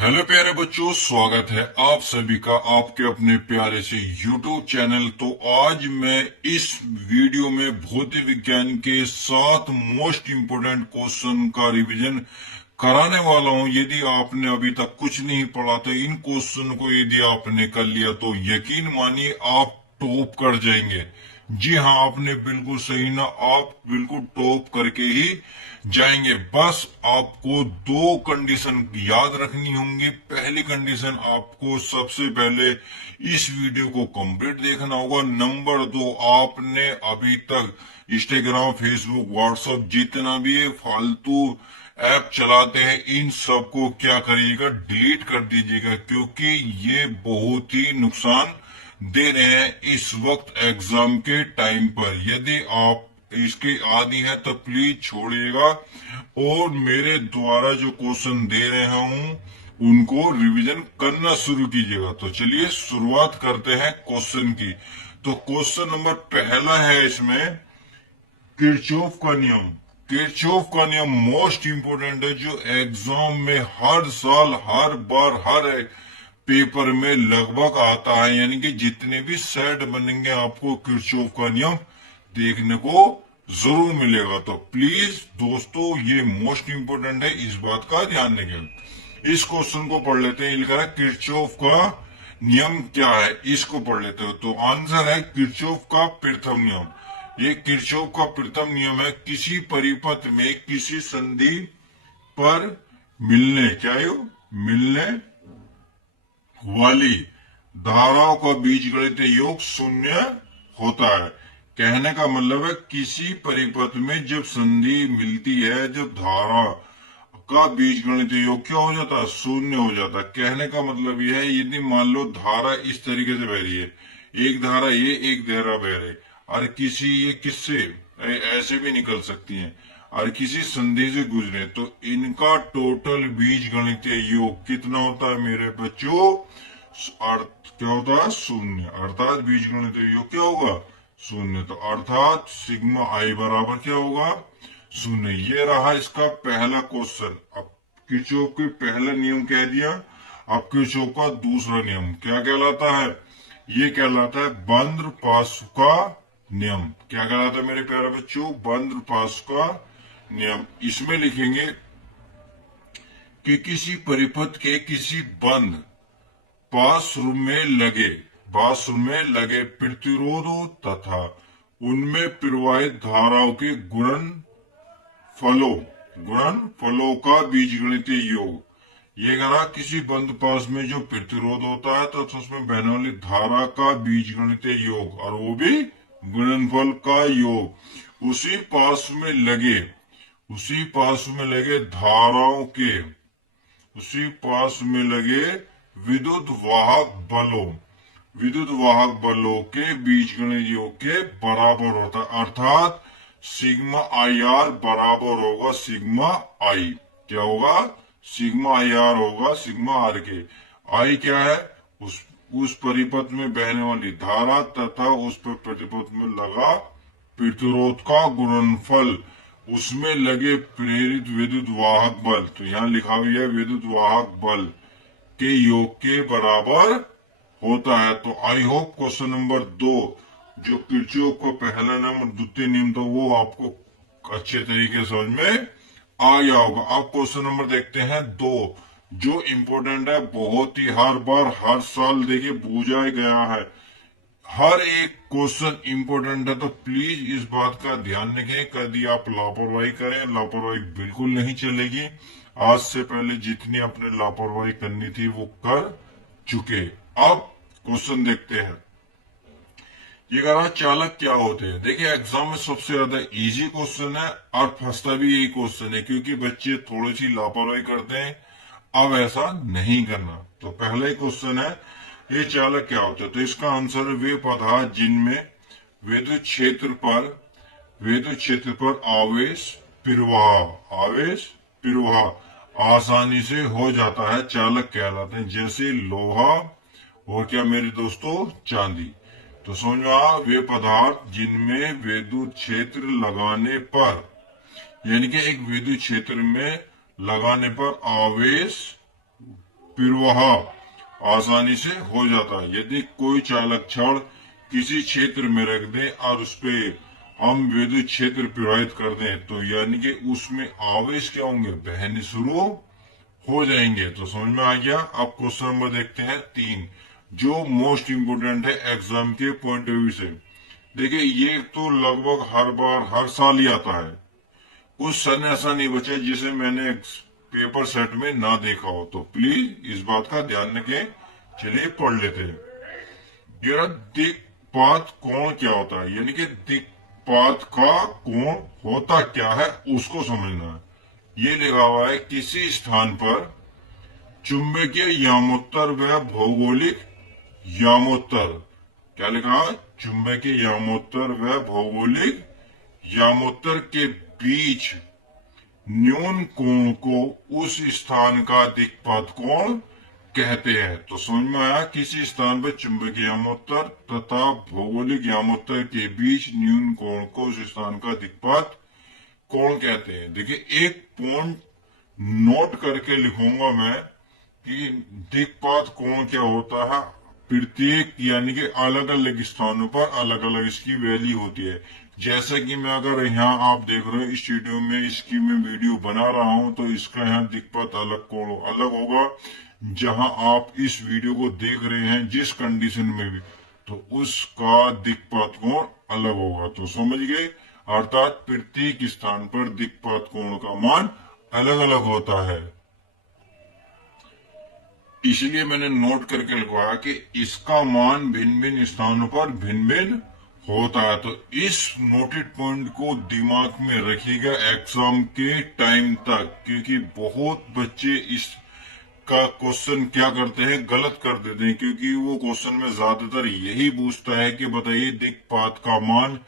Hello प्यारे बच्चों, स्वागत है आप सभी का आपके अपने प्यारे से YouTube चैनल। तो आज मैं इस वीडियो में भौतिक विज्ञान के 7 मोस्ट इम्पोर्टेंट क्वेश्चन का रिवीजन कराने वाला हूं। यदि आपने अभी तक कुछ नहीं पढ़ा तो इन क्वेश्चन को यदि आपने कर लिया तो यकीन मानिए आप टॉप कर जाएंगे। जी हाँ, आपने बिल्कुल सही ना, आप बिल्कुल टॉप करके ही जाएंगे। बस आपको दो कंडीशन याद रखनी होंगी। पहली कंडीशन, आपको सबसे पहले इस वीडियो को कंप्लीट देखना होगा। नंबर दो, आपने अभी तक इंस्टाग्राम, फेसबुक, व्हाट्सएप जितना भी फालतू ऐप चलाते हैं इन सबको क्या करिएगा, डिलीट कर दीजिएगा, क्योंकि ये बहुत ही नुकसान दे रहे हैं इस वक्त एग्जाम के टाइम पर। यदि आप इसके आदी है तो प्लीज छोड़िएगा और मेरे द्वारा जो क्वेश्चन दे रहा हूं उनको रिवीजन करना शुरू कीजिएगा। तो चलिए शुरुआत करते हैं क्वेश्चन की। तो क्वेश्चन नंबर पहला है इसमें किरचॉफ का नियम। किरचॉफ का नियम मोस्ट इंपोर्टेंट है, जो एग्जाम में हर साल हर बार हर पेपर में लगभग आता है। यानी कि जितने भी सेट बनेंगे आपको किरचॉफ का नियम देखने को जरूर मिलेगा। तो प्लीज दोस्तों, ये मोस्ट इंपोर्टेंट है, इस बात का ध्यान रखें। इस क्वेश्चन को पढ़ लेते हैं। लिखा है किरचॉफ का नियम क्या है, इसको पढ़ लेते हो। तो आंसर है किरचॉफ का प्रथम नियम। ये किरचॉफ का प्रथम नियम है, किसी परिपथ में किसी संधि पर मिलने क्या है मिलने वाली धाराओं का बीजगणितीय योग शून्य होता है। कहने का मतलब है किसी परिपथ में जब संधि मिलती है, जब धारा का बीजगणितीय योग क्या हो जाता है, शून्य हो जाता है। कहने का मतलब यह है, यदि मान लो धारा इस तरीके से बह रही है, एक धारा ये एक धारा बह रही, और किसी ये किससे ऐसे भी निकल सकती है और किसी संधि से गुजरे, तो इनका टोटल बीजगणितीय योग कितना होता है मेरे बच्चों, अर्थ क्या होता है, शून्य। अर्थात बीजगणितीय योग क्या होगा, शून्य। तो अर्थात सिग्मा आई बराबर क्या होगा, शून्य। ये रहा इसका पहला क्वेश्चन। अब किरचॉफ के पहला नियम कह दिया। अब किरचॉफ का दूसरा नियम क्या कहलाता है, ये कहलाता है बंद्र-पासु का नियम। क्या कहलाता है मेरे प्यारे बच्चों, बंद्र-पासु का नियम। इसमें लिखेंगे कि किसी परिपथ के किसी बंद बाथरूम में लगे प्रतिरोधों तथा उनमें प्रवाहित धाराओं के गुणनफलों का बीजगणितीय योग। ये कहा किसी बंद पास में जो प्रतिरोध होता है तथा उसमें बहने वाली धारा का बीजगणितीय योग, और वो भी गुणनफल का योग। उसी पास में लगे विद्युत वाहक बलों के बीजगणित योग के बराबर होता है। अर्थात सिग्मा आई आर बराबर होगा सिग्मा आई। क्या होगा, सिग्मा आई आर होगा सिग्मा आर के। आई क्या है, उस परिपथ में बहने वाली धारा तथा उस पर परिपथ में लगा प्रतिरोध का गुणनफल, उसमें लगे प्रेरित विद्युत वाहक बल। तो यहाँ लिखा हुआ है विद्युत वाहक बल के योग के बराबर होता है। तो आई होप क्वेश्चन नंबर 2 जो किरचॉफ का पहला नियम और द्वितीय नियम था वो आपको अच्छे तरीके से समझ में आ गया होगा। अब क्वेश्चन नंबर देखते हैं 2, जो इम्पोर्टेंट है, बहुत ही हर बार हर साल देखिए पूछा गया है। हर एक क्वेश्चन इंपॉर्टेंट है, तो प्लीज इस बात का ध्यान रखें। कभी आप लापरवाही करें, लापरवाही बिल्कुल नहीं चलेगी। आज से पहले जितनी आपने लापरवाही करनी थी वो कर चुके। अब क्वेश्चन देखते हैं। ये कह रहा चालक क्या होते हैं। देखिए एग्जाम में सबसे ज्यादा इजी क्वेश्चन है और फंसता भी यही क्वेश्चन है, क्योंकि बच्चे थोड़ी सी लापरवाही करते हैं। अब ऐसा नहीं करना। तो पहला ही क्वेश्चन है, ये चालक क्या होते हैं। तो इसका आंसर है वे पदार्थ जिनमें विद्युत क्षेत्र पर आवेश प्रवाह आसानी से हो जाता है, चालक कहलाते हैं। जैसे लोहा और क्या मेरे दोस्तों, चांदी। तो समझो वे पदार्थ जिनमें विद्युत क्षेत्र लगाने पर, यानी कि एक विद्युत क्षेत्र में लगाने पर आवेश प्रवाह आसानी से हो जाता है। यदि कोई चालक छड़ किसी क्षेत्र में रख दे और उस पे हम विद्युत क्षेत्र प्रवाहित कर दें तो यानी कि उसमें आवेश क्या होंगे, बहने शुरू हो जाएंगे। तो समझ में आ गया। अब क्वेश्चन नंबर देखते हैं 3, जो मोस्ट इंपोर्टेंट है एग्जाम के पॉइंट ऑफ व्यू से। देखिए ये तो लगभग हर बार हर साल ही आता है, कुछ सन ऐसा नहीं बचा जिसे मैंने पेपर सेट में ना देखा हो। तो प्लीज इस बात का ध्यान रखें। चलिए पढ़ लेते हैं। ये दिक्पात कोण क्या होता है, यानी कि दिक्पात का कोण होता क्या है उसको समझना है। ये लिखा हुआ है किसी स्थान पर चुंबकीय यामोत्तर व भौगोलिक यामोत्तर, क्या लिखा है, चुंबकीय यामोत्तर व भौगोलिक यामोत्तर के बीच न्यून कोण को उस स्थान का दिक्पात कोण कहते हैं। तो समझ में आया, किसी स्थान पर चुंबकीय यामोत्तर तथा भौगोलिक यामोत्तर के बीच न्यून कोण को उस स्थान का दिक्पात कोण कहते हैं। देखिए एक पॉइंट नोट करके लिखूंगा मैं कि दिक्पात कोण क्या होता है। प्रत्येक यानी कि अलग अलग स्थानों पर अलग अलग इसकी वैल्यू होती है। जैसा कि मैं अगर यहाँ आप देख रहे हो स्टूडियो में इसकी मैं वीडियो बना रहा हूं तो इसका यहाँ दिक्पात अलग कोण अलग होगा। जहां आप इस वीडियो को देख रहे हैं जिस कंडीशन में भी, तो उसका दिक्पात कोण अलग होगा। तो समझ गए, अर्थात प्रत्येक स्थान पर दिक्पात कोण का मान अलग अलग होता है। इसलिए मैंने नोट करके लिखवाया कि इसका मान भिन्न भिन्न स्थानों पर भिन्न भिन्न होता है। तो इस नोटेड पॉइंट को दिमाग में रखिएगा एग्जाम के टाइम तक, क्योंकि बहुत बच्चे इस का क्वेश्चन क्या करते हैं, गलत कर देते हैं। क्योंकि वो क्वेश्चन में ज्यादातर यही पूछता है कि बताइए दिक्पात का मान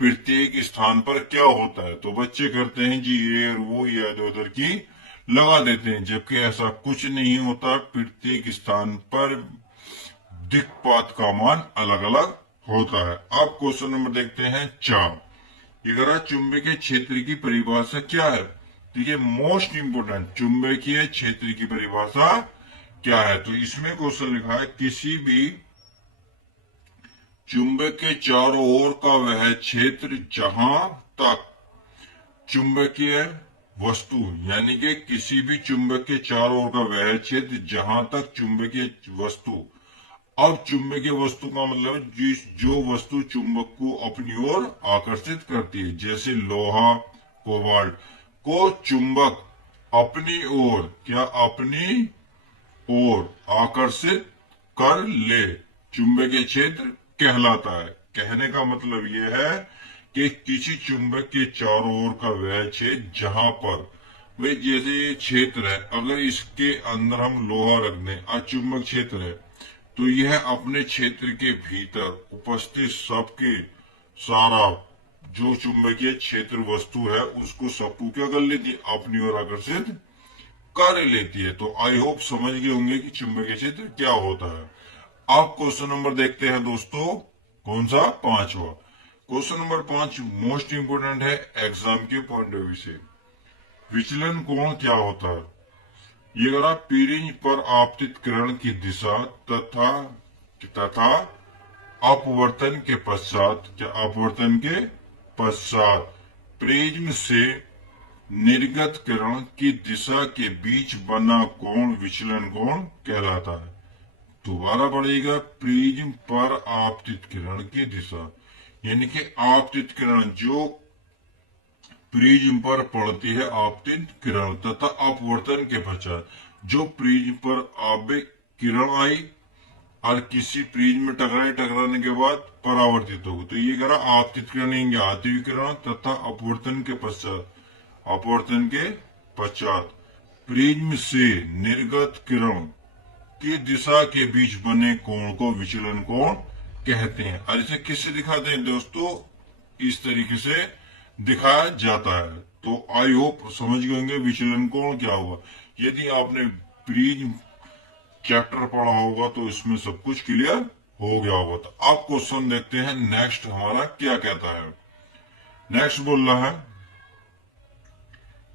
प्रत्येक स्थान पर क्या होता है। तो बच्चे करते हैं जी ये और वो या इधर उधर की लगा देते हैं, जबकि ऐसा कुछ नहीं होता। प्रत्येक स्थान पर दिक्पात का मान अलग अलग होता है। अब क्वेश्चन नंबर देखते हैं 4, ये चुंबकीय क्षेत्र की परिभाषा क्या है। ठीक है, मोस्ट इंपोर्टेंट, चुंबकीय क्षेत्र की परिभाषा क्या है। तो इसमें क्वेश्चन लिखा है किसी भी चुंबक के चारों ओर का वह क्षेत्र जहां तक चुंबकीय वस्तु, यानी कि किसी भी चुंबक के चारों ओर का वह क्षेत्र जहां तक चुंबकीय वस्तु। अब चुंबकीय वस्तु का मतलब जो वस्तु चुंबक को अपनी ओर आकर्षित करती है, जैसे लोहा, कोबाल्ट को चुंबक अपनी ओर, क्या अपनी ओर आकर्षित कर ले, चुंबकीय क्षेत्र कहलाता है। कहने का मतलब यह है कि किसी चुंबक के चारों ओर का वह क्षेत्र जहां पर, भाई जैसे क्षेत्र है, अगर इसके अंदर हम लोहा रख दें, अचुंबक क्षेत्र है, तो यह अपने क्षेत्र के भीतर उपस्थित सबके सारा जो चुंबकीय क्षेत्र वस्तु है उसको सबको क्या कर लेती है, अपनी ओर आकर्षित कर लेती है। तो आई होप समझ गए होंगे कि चुंबकीय क्षेत्र क्या होता है। अब क्वेश्चन नंबर देखते हैं दोस्तों, कौन सा, 5वां क्वेश्चन नंबर 5 मोस्ट इंपोर्टेंट है एग्जाम के पॉइंट ऑफ व्यू से। विचलन कोण क्या होता है। ये पीरिज पर आपतित किरण की दिशा तथा अपवर्तन के पश्चात, क्या अपवर्तन के पश्चात प्रिज्म से निर्गत किरण की दिशा के बीच बना कोण विचलन कोण कहलाता है। दोबारा बढ़ेगा, प्रिज्म पर आपतित किरण की दिशा, यानी कि आपतित किरण जो प्रिज्म पर पड़ती है आपतित किरण, तथा अपवर्तन के पश्चात जो प्रिज्म पर आपतित किरण आई और किसी प्रिज्म में टकराने के बाद परावर्तित होगी। तो ये करा आपतित किरण आती हुई किरण तथा अपवर्तन के पश्चात प्रिज्म से निर्गत किरण की दिशा के बीच बने कोण को विचलन कोण कहते हैं। और इसे किससे दिखाते हैं दोस्तों, इस तरीके से दिखाया जाता है। तो आई होप समझ गए होंगे विचलन कोण क्या होगा। यदि आपने प्रिज्म चैप्टर पढ़ा होगा तो इसमें सब कुछ क्लियर हो गया होगा। तो आप क्वेश्चन देखते हैं नेक्स्ट हमारा क्या कहता है। नेक्स्ट बोल रहा है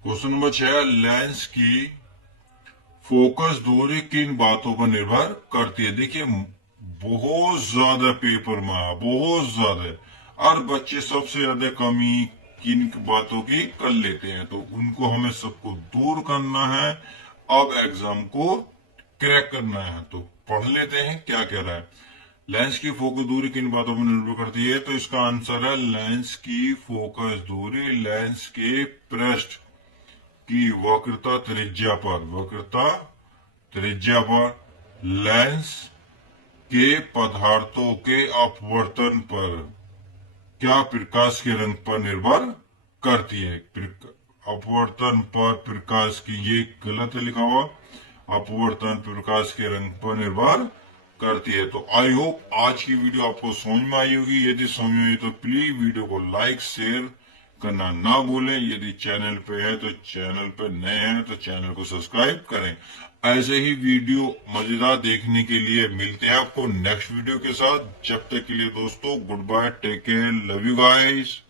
क्वेश्चन नंबर 6, लेंस की फोकस दूरी किन बातों पर निर्भर करती है। देखिए बहुत ज्यादा पेपर में है, बहुत ज्यादा, और बच्चे सबसे ज्यादा कमी किन बातों की कर लेते हैं, तो उनको हमें सबको दूर करना है। अब एग्जाम को क्रैक करना है, तो पढ़ लेते हैं क्या कह रहा है। लेंस की फोकस दूरी किन बातों पर निर्भर करती है, तो इसका आंसर है लेंस की फोकस दूरी लेंस के पृष्ठ की वक्रता त्रिज्या पर, वक्रता त्रिज्या पर, लेंस के पदार्थों के अपवर्तन पर, क्या प्रकाश के रंग पर निर्भर करती है। अपवर्तन पर प्रकाश की, ये गलत है लिखा हुआ, अपवर्तन प्रकाश के रंग पर निर्भर करती है। तो आई होप आज की वीडियो आपको समझ में आई होगी। यदि समझ में आई तो प्लीज वीडियो को लाइक शेयर करना ना भूलें। यदि चैनल पे है तो चैनल पे नए हैं तो चैनल को सब्सक्राइब करें। ऐसे ही वीडियो मजेदार देखने के लिए मिलते हैं आपको नेक्स्ट वीडियो के साथ। जब तक के लिए दोस्तों good bye, take care, love you guys.